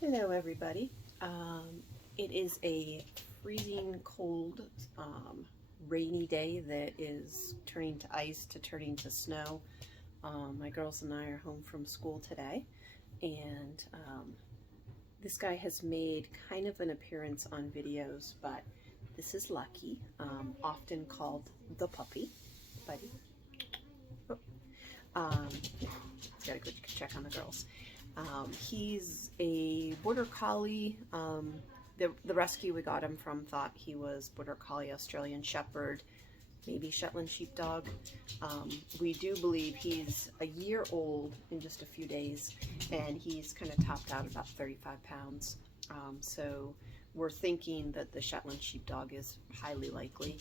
Hello everybody. It is a freezing cold, rainy day that is turning to ice to turning to snow. My girls and I are home from school today, and this guy has made kind of an appearance on videos, but this is Lucky, often called the puppy. Buddy. Gotta go check on the girls. He's a border collie. The rescue we got him from thought he was border collie, Australian shepherd, maybe Shetland sheepdog. We do believe he's a year old in just a few days, and he's kind of topped out about 35 pounds. So we're thinking that the Shetland sheepdog is highly likely.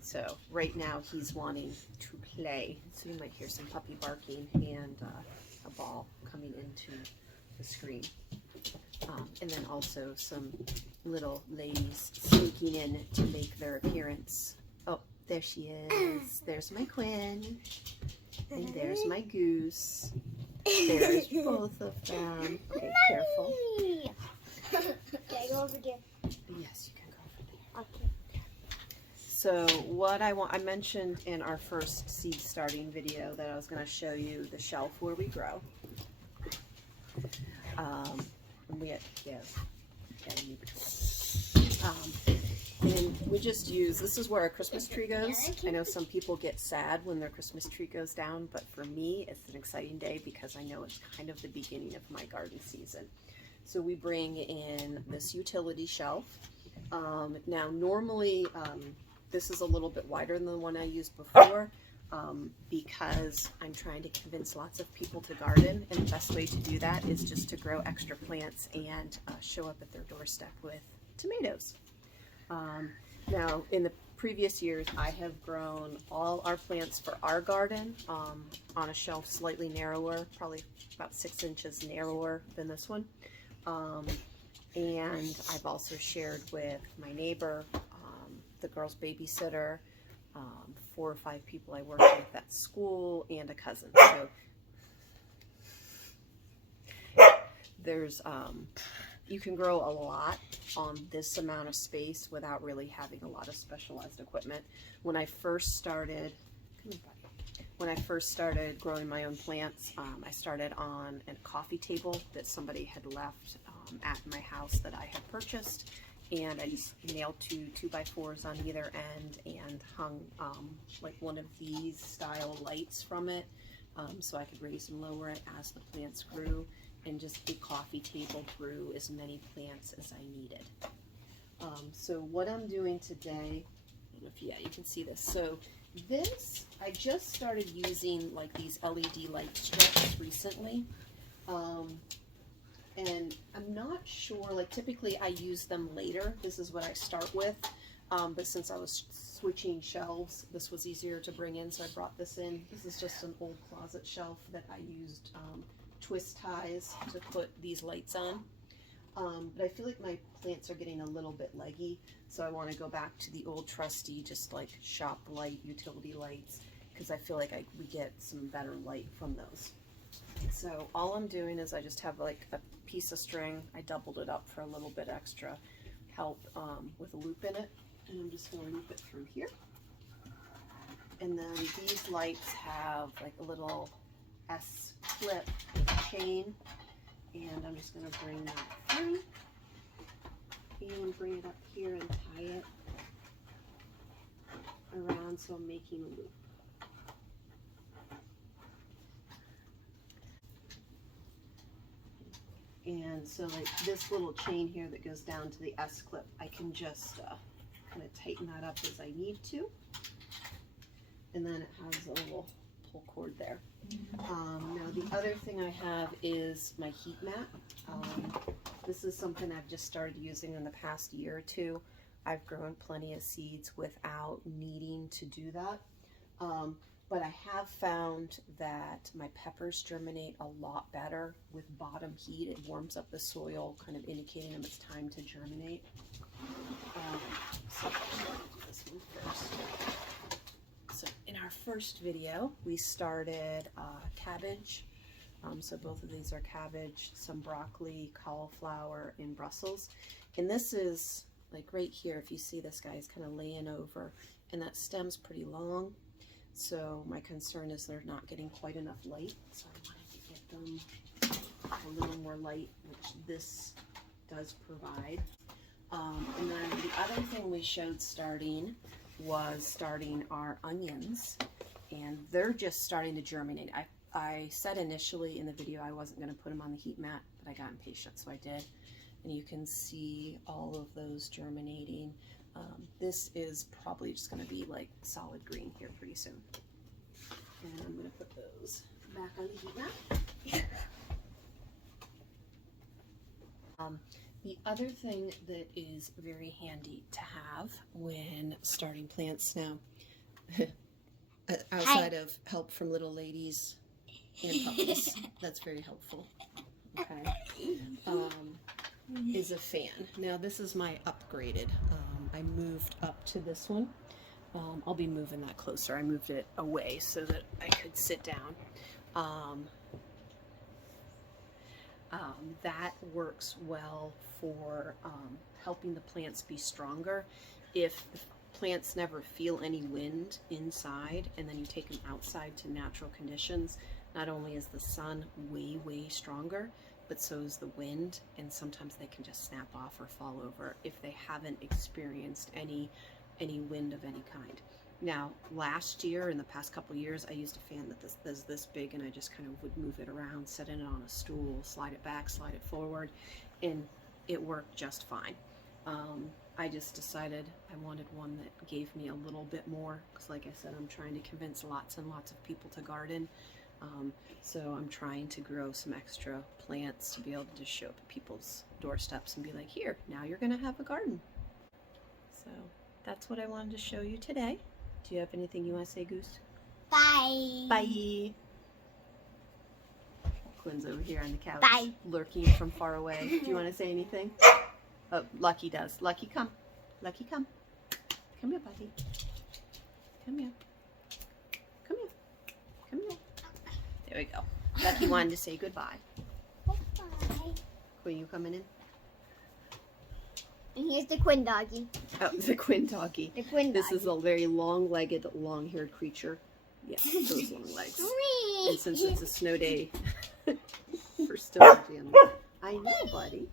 So right now he's wanting to play, so you might hear some puppy barking and a ball coming into the screen. And then also some little ladies sneaking in to make their appearance. Oh, there she is. There's my Quinn. And there's my Goose. There's both of them. Okay, careful. Can I go over there? Yes, you can go over there. Okay. So what I mentioned in our first seed starting video that I was going to show you the shelf where we grow. And we just use, this is where our Christmas tree goes. I know some people get sad when their Christmas tree goes down, but for me it's an exciting day because I know it's kind of the beginning of my garden season. So we bring in this utility shelf. Now normally this is a little bit wider than the one I used before because I'm trying to convince lots of people to garden, and the best way to do that is just to grow extra plants and show up at their doorstep with tomatoes. Now in the previous years I have grown all our plants for our garden on a shelf slightly narrower, probably about 6 inches narrower than this one. And I've also shared with my neighbor, the girl's babysitter, 4 or 5 people I work with at school, and a cousin. So there's, you can grow a lot on this amount of space without really having a lot of specialized equipment. When I first started, growing my own plants, I started on a coffee table that somebody had left at my house that I had purchased, and I just nailed 2 2x4s on either end and hung like one of these style lights from it, so I could raise and lower it as the plants grew, and just the coffee table grew as many plants as I needed. So what I'm doing today, I don't know if, yeah, you can see this. So this, I just started using like these LED light strips recently. And I'm not sure, like typically I use them later. This is what I start with. But since I was switching shelves, this was easier to bring in, so I brought this in. This is just an old closet shelf that I used twist ties to put these lights on. But I feel like my plants are getting a little bit leggy, so I want to go back to the old trusty, just like shop light, utility lights, because I feel like we get some better light from those. So all I'm doing is I just have like a piece of string. I doubled it up for a little bit extra help with a loop in it, and I'm just going to loop it through here. And then these lights have like a little S clip with a chain, and I'm just going to bring that through and bring it up here and tie it around, so I'm making a loop. And so like this little chain here that goes down to the S clip, I can just kind of tighten that up as I need to. And then it has a little pull cord there. Now the other thing I have is my heat mat. This is something I've just started using in the past year or two. I've grown plenty of seeds without needing to do that. But I have found that my peppers germinate a lot better with bottom heat. It warms up the soil, kind of indicating them it's time to germinate. So this one first. So in our first video, we started cabbage So both of these are cabbage, some broccoli, cauliflower, and Brussels. And this is like right here, if you see this guy is kind of laying over, and that stem's pretty long. So my concern is they're not getting quite enough light. So I wanted to get them a little more light, which this does provide. And then the other thing we showed was starting our onions, and they're just starting to germinate. I said initially in the video I wasn't going to put them on the heat mat, but I got impatient, so I did. And you can see all of those germinating. This is probably just going to be like solid green here pretty soon. And I'm going to put those back on the heat mat. The other thing that is very handy to have when starting plants now, outside of help from little ladies and puppies, that's very helpful, okay, is a fan. Now this is my upgraded. I moved up to this one. I'll be moving that closer. I moved it away so that I could sit down. That works well for helping the plants be stronger. If the plants never feel any wind inside and then you take them outside to natural conditions, not only is the sun way stronger, but so is the wind, and sometimes they can just snap off or fall over if they haven't experienced any wind of any kind. Now, last year, in the past couple years, I used a fan that's this big, and I just kind of would move it around, set it on a stool, slide it back, slide it forward, and it worked just fine. I just decided I wanted one that gave me a little bit more, because like I said, I'm trying to convince lots and lots of people to garden. So I'm trying to grow some extra plants to be able to just show up at people's doorsteps and be like, here, now you're going to have a garden. So that's what I wanted to show you today. Do you have anything you want to say, Goose? Bye. Bye. Quinn's over here on the couch, Bye. lurking from far away. Do you want to say anything? Oh, Lucky does. Lucky, come. Lucky, come. Come here, buddy. Come here. Come here. Come here. There we go. Lucky wanted to say goodbye. Bye. Quinn, you coming in? And here's the Quinn doggy. Oh, the Quinn doggy. The Quinn doggy. This is a very long-legged, long-haired creature. Yeah, those long legs. And since it's a snow day, we're still jamming. I know, buddy.